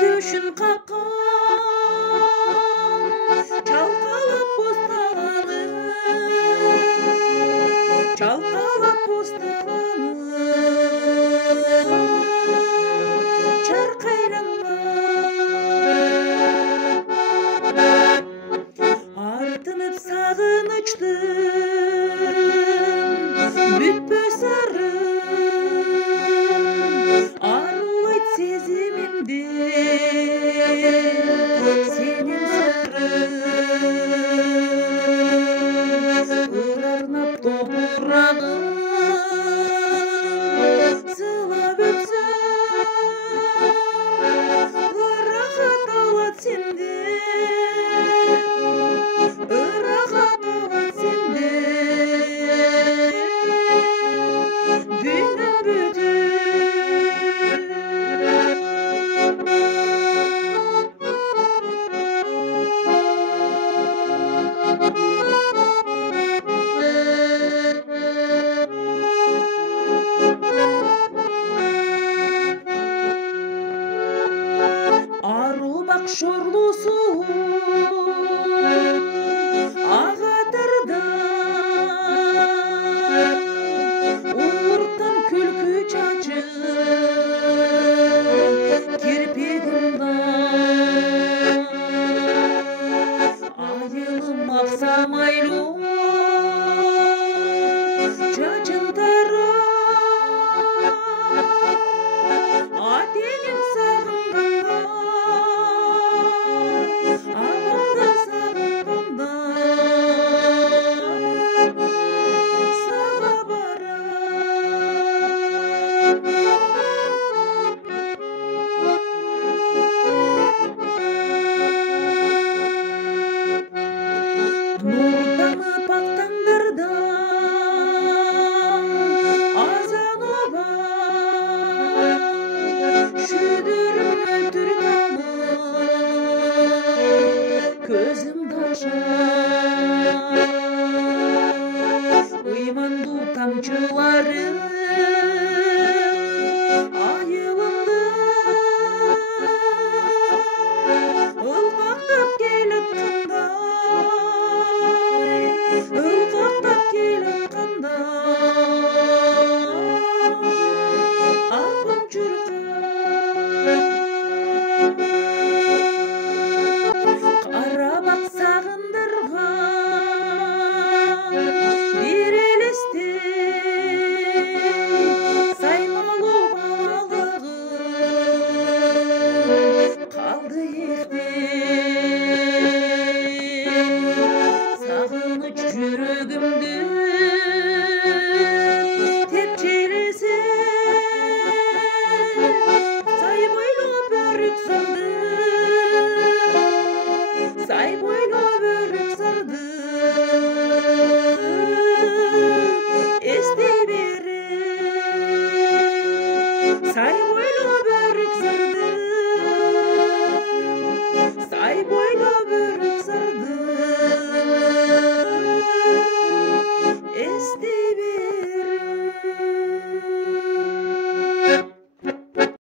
Düşün kakkan çalkalap postalanı çarkaylanlar артынып сағыныштың бүтпө сырын арулайт сезимимди сенин сырың ырарнап топурагын сылап өпсөң ырахат алат сенден ырахат алат сенден дүйнөм бүтүн арумак шорлусу агатырда ууртан күлкү чачып кирпигимда айылым аксамайлуу чачын тарап атеңин сагынганда апамды сагынганда сага барам нурданып ак таңдарда азан оба шүдүрүм өтүр тамып көзүм дашап ыймандуу тамчылары айылымды ылгактап келаткандай апам чуркап карабак сагындырган бир элестей саймалуу балалыгым калды эктен